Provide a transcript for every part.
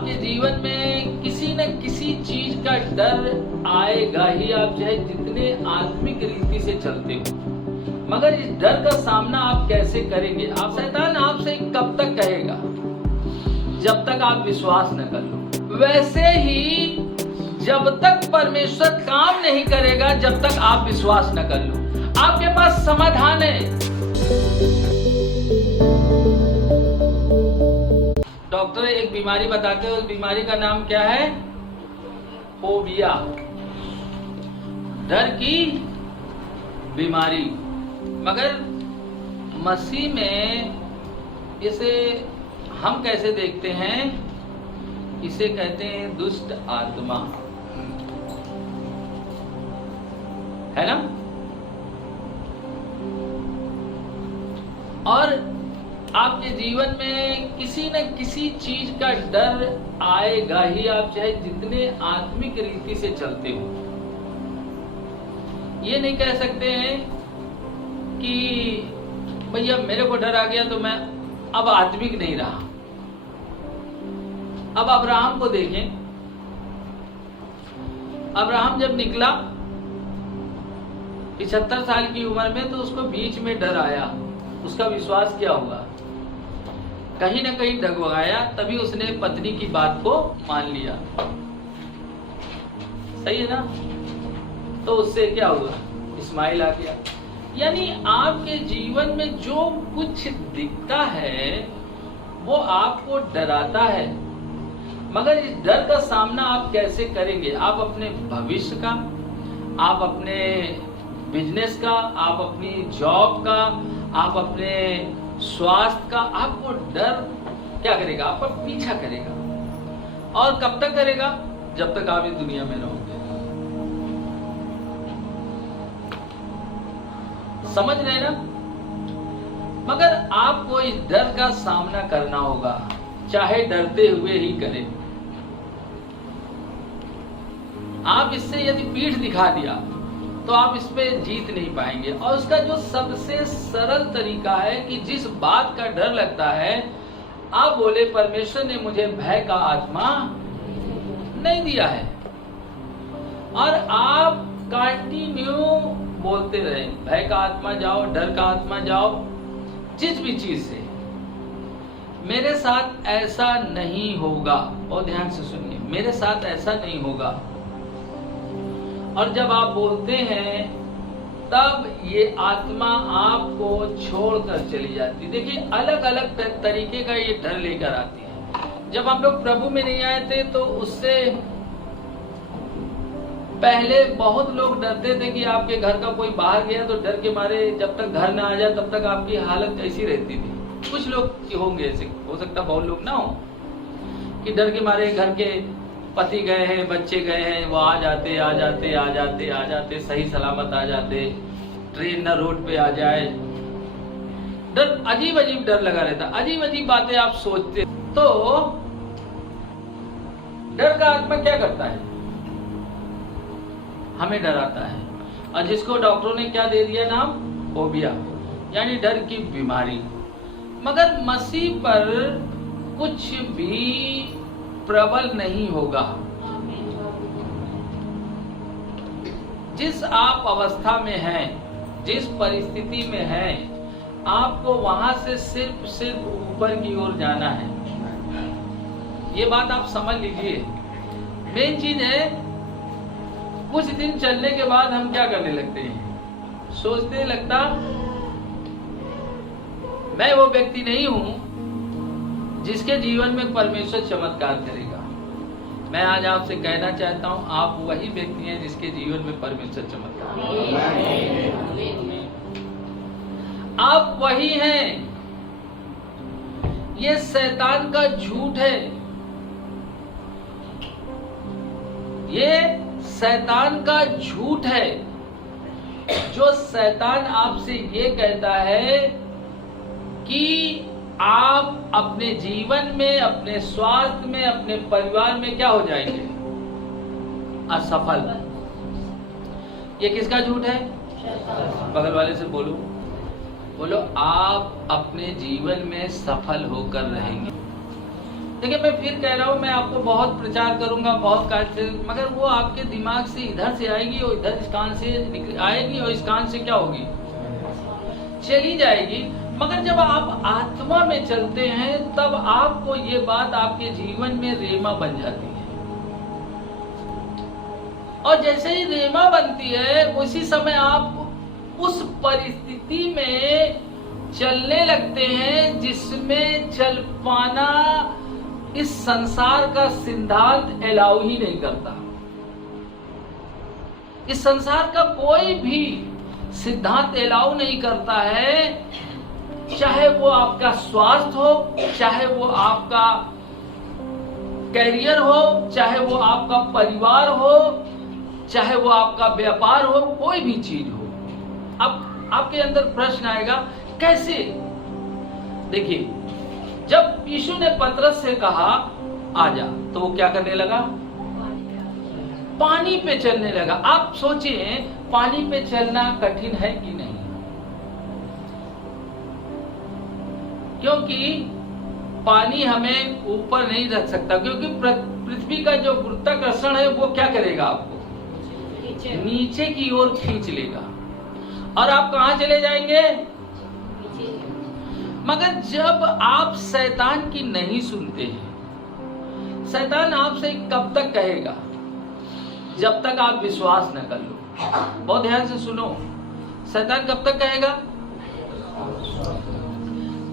आपके जीवन में किसी न किसी चीज का डर आएगा ही, आप चाहे जितने आत्मिक रीति से चलते हो। मगर इस डर का सामना आप कैसे करेंगे? आप शैतान आपसे कब तक कहेगा? जब तक आप विश्वास न कर लो। वैसे ही जब तक परमेश्वर काम नहीं करेगा, जब तक आप विश्वास न कर लो। आपके पास समाधान है। डॉक्टर एक बीमारी बताते हैं, उस बीमारी का नाम क्या है? फोबिया, डर की बीमारी। मगर मसीह में इसे हम कैसे देखते हैं? इसे कहते हैं दुष्ट आत्मा, है ना? और आपके जीवन में किसी न किसी चीज का डर आएगा ही, आप चाहे जितने आत्मिक रीति से चलते हो। ये नहीं कह सकते हैं कि भैया मेरे को डर आ गया तो मैं अब आत्मिक नहीं रहा। अब अब्राहम को देखें। अब्राहम जब निकला 75 साल की उम्र में, तो उसको बीच में डर आया। उसका विश्वास क्या हुआ? कहीं ना कहीं डगमगाया, तभी उसने पत्नी की बात को मान लिया। सही है ना? तो उससे क्या हुआ? इस्माइल आ गया। यानी आपके जीवन में जो कुछ दिखता है वो आपको डराता है, मगर इस डर का सामना आप कैसे करेंगे? आप अपने भविष्य का, आप अपने बिजनेस का, आप अपनी जॉब का, आप अपने स्वास्थ्य का, आपको डर क्या करेगा? आपका पीछा करेगा। और कब तक करेगा? जब तक आप इस दुनिया में रहोगे। समझ रहे ना? मगर आपको इस डर का सामना करना होगा, चाहे डरते हुए ही करें। आप इससे यदि पीठ दिखा दिया तो आप इस पे जीत नहीं पाएंगे। और उसका जो सबसे सरल तरीका है कि जिस बात का डर लगता है, आप बोले परमेश्वर ने मुझे भय का आत्मा नहीं दिया है, और आप कंटिन्यू बोलते रहे, भय का आत्मा जाओ, डर का आत्मा जाओ, जिस भी चीज से। मेरे साथ ऐसा नहीं होगा। और ध्यान से सुनिए, मेरे साथ ऐसा नहीं होगा। और जब आप बोलते हैं तब ये आत्मा आपको छोड़कर चली जाती है। देखिए अलग अलग तरीके का ये डर लेकर आती है। जब हम लोग प्रभु में नहीं आए थे तो उससे पहले बहुत लोग डरते थे कि आपके घर का कोई बाहर गया तो डर के मारे जब तक घर ना आ जाए तब तक आपकी हालत कैसी रहती थी। कुछ लोग होंगे ऐसे, हो सकता बहुत लोग ना हो, कि डर के मारे घर के पति गए हैं, बच्चे गए हैं, वो आ जाते सही सलामत आ जाते, ट्रेन ना रोड पे आ जाए। डर, अजीब अजीब डर लगा रहता, अजीब अजीब बातें आप सोचते। तो डर का आत्मा क्या करता है? हमें डराता है। और जिसको डॉक्टरों ने क्या दे दिया नाम? फोबिया, यानी डर की बीमारी। मगर मसीह पर कुछ भी प्रबल नहीं होगा। जिस आप अवस्था में हैं, जिस परिस्थिति में हैं, आपको वहां से सिर्फ ऊपर की ओर जाना है। ये बात आप समझ लीजिए। मेन चीज है, कुछ दिन चलने के बाद हम क्या करने लगते हैं? सोचने लगता मैं वो व्यक्ति नहीं हूं जिसके जीवन में परमेश्वर चमत्कार करेगा। मैं आज आपसे कहना चाहता हूं, आप वही व्यक्ति हैं जिसके जीवन में परमेश्वर चमत्कार करेगा। आप वही हैं। ये शैतान का झूठ है। ये शैतान का झूठ है। जो शैतान आपसे ये कहता है कि आप अपने जीवन में, अपने स्वास्थ्य में, अपने परिवार में क्या हो जाएंगे? असफल। ये किसका झूठ है? बगल वाले से बोलो, आप अपने जीवन में सफल होकर रहेंगे। देखिए मैं फिर कह रहा हूँ, मैं आपको बहुत प्रचार करूंगा, बहुत कार्य, मगर वो आपके दिमाग से इधर से आएगी और इधर इस कान से आएगी और इस कान से क्या होगी, चली जाएगी। मगर जब आप आत्मा में चलते हैं तब आपको ये बात आपके जीवन में रेमा बन जाती है। और जैसे ही रेमा बनती है उसी समय आप उस परिस्थिति में चलने लगते हैं जिसमें चल पाना इस संसार का सिद्धांत अलाउ ही नहीं करता। इस संसार का कोई भी सिद्धांत अलाउ नहीं करता है, चाहे वो आपका स्वास्थ्य हो, चाहे वो आपका कैरियर हो, चाहे वो आपका परिवार हो, चाहे वो आपका व्यापार हो, कोई भी चीज हो। अब आपके अंदर प्रश्न आएगा कैसे? देखिए, जब यीशु ने पतरस से कहा आजा, तो वो क्या करने लगा? पानी पे चलने लगा। आप सोचिए, पानी पे चलना कठिन है कि नहीं? क्योंकि पानी हमें ऊपर नहीं रख सकता, क्योंकि पृथ्वी का जो गुरुत्वाकर्षण है वो क्या करेगा? आपको नीचे की ओर खींच लेगा और आप कहां चले जाएंगे? मगर जब आप शैतान की नहीं सुनते हैं, शैतान आपसे कब तक कहेगा? जब तक आप विश्वास न कर लो। बहुत ध्यान से सुनो, शैतान कब तक कहेगा?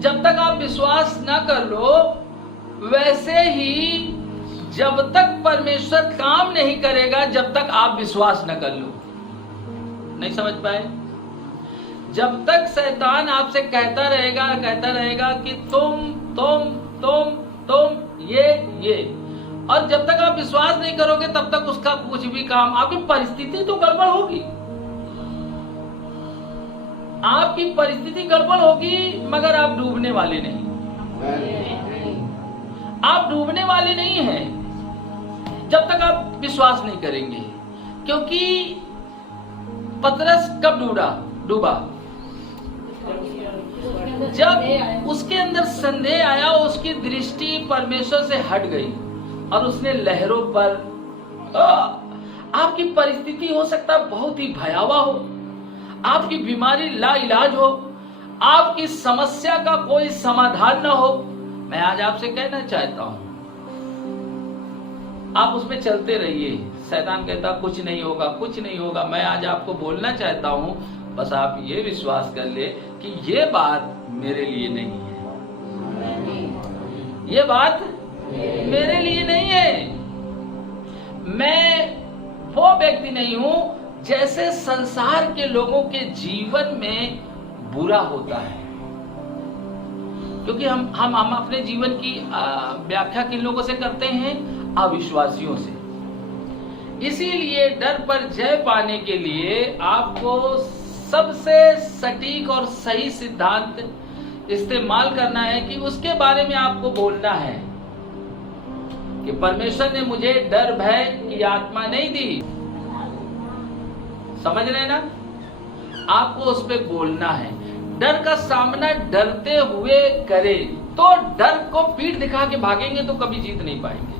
जब तक आप विश्वास न कर लो। वैसे ही जब तक परमेश्वर काम नहीं करेगा जब तक आप विश्वास न कर लो। नहीं समझ पाए? जब तक शैतान आपसे कहता रहेगा कि तुम ये, और जब तक आप विश्वास नहीं करोगे तब तक उसका कुछ भी काम, आपकी परिस्थिति तो गड़बड़ होगी, आपकी परिस्थिति गड़बड़ होगी, मगर आप डूबने वाले नहीं। आप डूबने वाले नहीं हैं जब तक आप विश्वास नहीं करेंगे। क्योंकि पतरस कब डूबा? जब उसके अंदर संदेह आया, उसकी दृष्टि परमेश्वर से हट गई और उसने लहरों पर। आपकी परिस्थिति हो सकता है बहुत ही भयावह हो, आपकी बीमारी लाइलाज हो, आपकी समस्या का कोई समाधान न हो। मैं आज आपसे कहना चाहता हूं, आप उसमें चलते रहिए। शैतान कहता कुछ नहीं होगा, कुछ नहीं होगा। मैं आज आपको बोलना चाहता हूं, बस आप ये विश्वास कर ले कि ये बात मेरे लिए नहीं है, ये बात मेरे लिए नहीं है। मैं वो व्यक्ति नहीं हूं जैसे संसार के लोगों के जीवन में बुरा होता है। क्योंकि हम अपने जीवन की व्याख्या किन लोगों से करते हैं? अविश्वासियों से। इसीलिए डर पर जय पाने के लिए आपको सबसे सटीक और सही सिद्धांत इस्तेमाल करना है कि उसके बारे में आपको बोलना है कि परमेश्वर ने मुझे डर भय की आत्मा नहीं दी। समझ रहे ना? आपको उस पर बोलना है। डर का सामना डरते हुए करें। तो डर को पीठ दिखा के भागेंगे तो कभी जीत नहीं पाएंगे।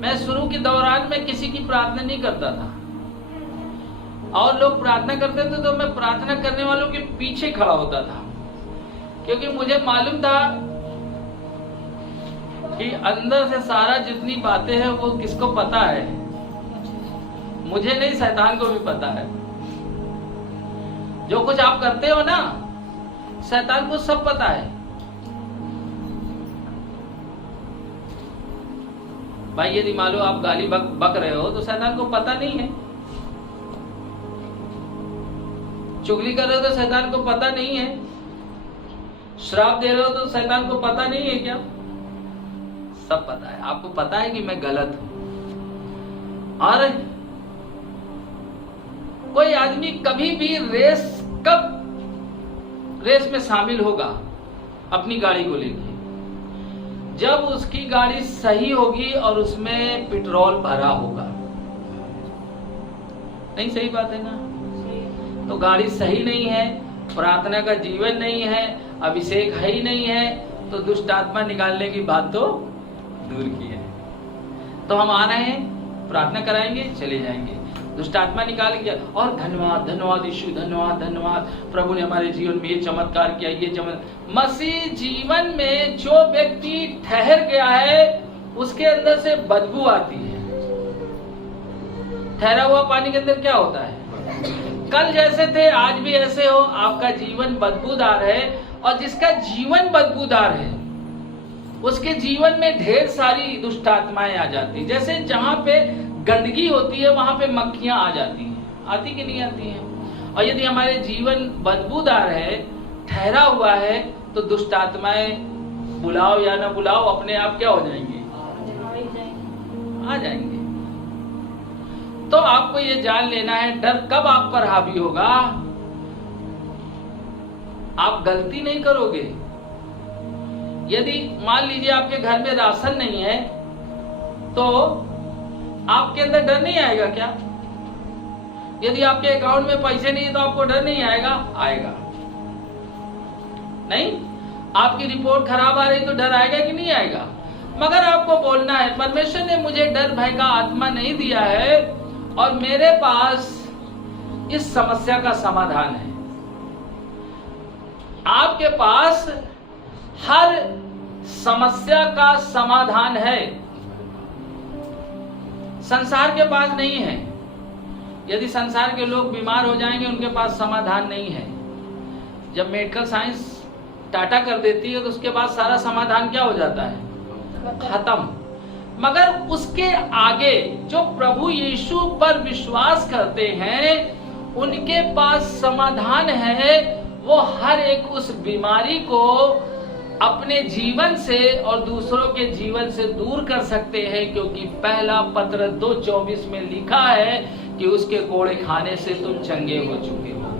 मैं शुरू के दौरान में किसी की प्रार्थना नहीं करता था, और लोग प्रार्थना करते थे तो मैं प्रार्थना करने वालों के पीछे खड़ा होता था, क्योंकि मुझे मालूम था कि अंदर से सारा जितनी बातें हैं वो किसको पता है? मुझे नहीं, शैतान को भी पता है। जो कुछ आप करते हो ना, शैतान को सब पता है। भाई यदि मान लो आप गाली बक रहे हो तो शैतान को पता नहीं है। चुगली कर रहे हो तो शैतान को पता नहीं है। श्राप दे रहे हो तो शैतान को पता नहीं है क्या? सब पता है। आपको पता है कि मैं गलत हूं। और कोई आदमी कभी भी रेस में शामिल होगा अपनी गाड़ी को लेके जब उसकी गाड़ी सही होगी और उसमें पेट्रोल भरा होगा। नहीं सही बात है ना? तो गाड़ी सही नहीं है, प्रार्थना का जीवन नहीं है, अभिषेक है ही नहीं है, तो दुष्ट आत्मा निकालने की बात तो दूर की है। तो हम आ रहे हैं, प्रार्थना कराएंगे, चले जाएंगे, दुष्ट आत्मा निकाल गया। और धन्यवाद धन्यवाद यीशु, धन्यवाद धन्यवाद, प्रभु ने हमारे जीवन में ये चमत्कार किया, ये चमत्कार। मसीह जीवन में जो व्यक्ति ठहर गया है उसके अंदर से बदबू आती है। ठहरा हुआ पानी के अंदर क्या होता है? कल जैसे थे आज भी ऐसे हो। आपका जीवन बदबूदार है, और जिसका जीवन बदबूदार है उसके जीवन में ढेर सारी दुष्ट आत्माएं आ जाती है। जैसे जहां पे गंदगी होती है वहां पे मक्खियां आ जाती हैं, आती कि नहीं आती हैं? और यदि हमारे जीवन बदबूदार है, ठहरा हुआ है, तो दुष्ट आत्माएं बुलाओ या ना बुलाओ अपने आप क्या हो जाएंगी? आ जाएंगे। तो आपको ये जान लेना है, डर कब आप पर हावी होगा? आप गलती नहीं करोगे। यदि मान लीजिए आपके घर में राशन नहीं है तो आपके अंदर डर नहीं आएगा क्या? यदि आपके अकाउंट में पैसे नहीं है तो आपको डर नहीं आएगा? आएगा। नहीं? आपकी रिपोर्ट खराब आ रही तो डर आएगा कि नहीं आएगा? मगर आपको बोलना है, परमेश्वर ने मुझे डर भय का आत्मा नहीं दिया है और मेरे पास इस समस्या का समाधान है। आपके पास हर समस्या का समाधान है, संसार के पास नहीं है। यदि संसार के लोग बीमार हो जाएंगे उनके पास समाधान नहीं है। जब मेडिकल साइंस टाटा कर देती है तो उसके बाद सारा समाधान क्या हो जाता है? खत्म। मगर उसके आगे जो प्रभु यीशु पर विश्वास करते हैं उनके पास समाधान है। वो हर एक उस बीमारी को अपने जीवन से और दूसरों के जीवन से दूर कर सकते हैं, क्योंकि पहला पत्र 2:24 में लिखा है कि उसके कोड़े खाने से तुम चंगे हो चुके हो।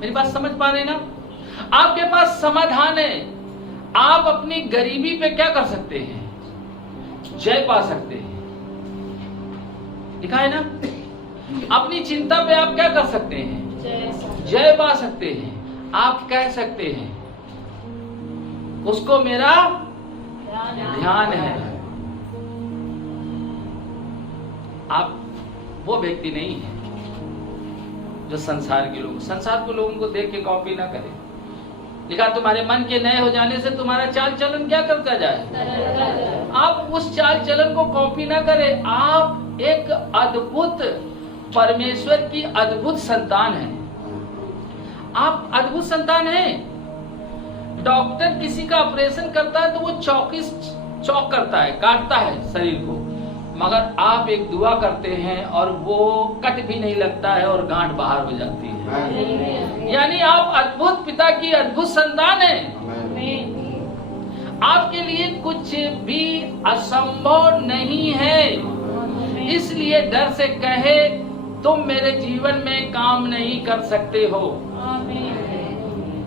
मेरी बात समझ पा रहे ना? आपके पास समाधान है। आप अपनी गरीबी पे क्या कर सकते हैं? जय पा सकते हैं। लिखा है ना? अपनी चिंता पे आप क्या कर सकते हैं? जय पा सकते हैं। आप कह सकते हैं उसको मेरा ध्यान है। आप वो व्यक्ति नहीं है जो संसार के लोगों को देख के कॉपी ना करें। लिखा तुम्हारे मन के नए हो जाने से तुम्हारा चाल चलन क्या करता जाए? आप उस चाल चलन को कॉपी ना करें। आप एक अद्भुत परमेश्वर की अद्भुत संतान है। आप अद्भुत संतान हैं। डॉक्टर किसी का ऑपरेशन करता है तो वो चौक करता है, काटता है शरीर को, मगर आप एक दुआ करते हैं और वो कट भी नहीं लगता है और गांठ बाहर हो जाती है। यानी आप अद्भुत पिता की अद्भुत संतान हैं। आपके लिए कुछ भी असंभव नहीं है। इसलिए डर से कहे तुम मेरे जीवन में काम नहीं कर सकते हो,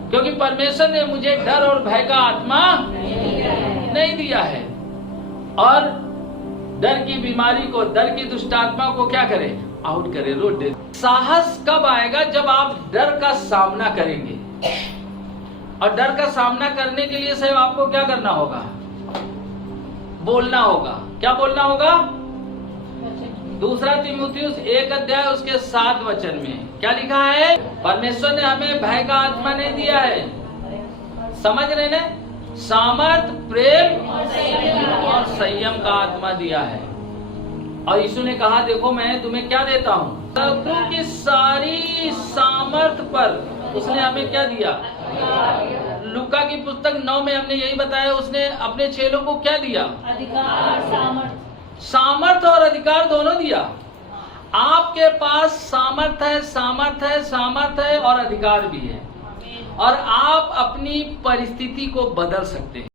क्योंकि परमेश्वर ने मुझे डर और भय का आत्मा नहीं दिया है। और डर की बीमारी को, डर की दुष्ट आत्मा को क्या करे? आउट करे, रोक दे। साहस कब आएगा? जब आप डर का सामना करेंगे। और डर का सामना करने के लिए सिर्फ आपको क्या करना होगा? बोलना होगा। क्या बोलना होगा? 2 तीमुथियुस 1 उसके 7 में क्या लिखा है? परमेश्वर ने हमें भय का आत्मा नहीं दिया है, समझ रहे ना? सामर्थ, प्रेम और संयम का आत्मा दिया है। और यीशु ने कहा देखो मैं तुम्हें क्या देता हूँ? शत्रु की सारी सामर्थ पर उसने हमें क्या दिया? लूका की पुस्तक 9 में हमने यही बताया, उसने अपने चेलों को क्या दिया? अधिकार, सामर्थ और अधिकार दोनों दिया। आपके पास सामर्थ है और अधिकार भी है, और आप अपनी परिस्थिति को बदल सकते हैं।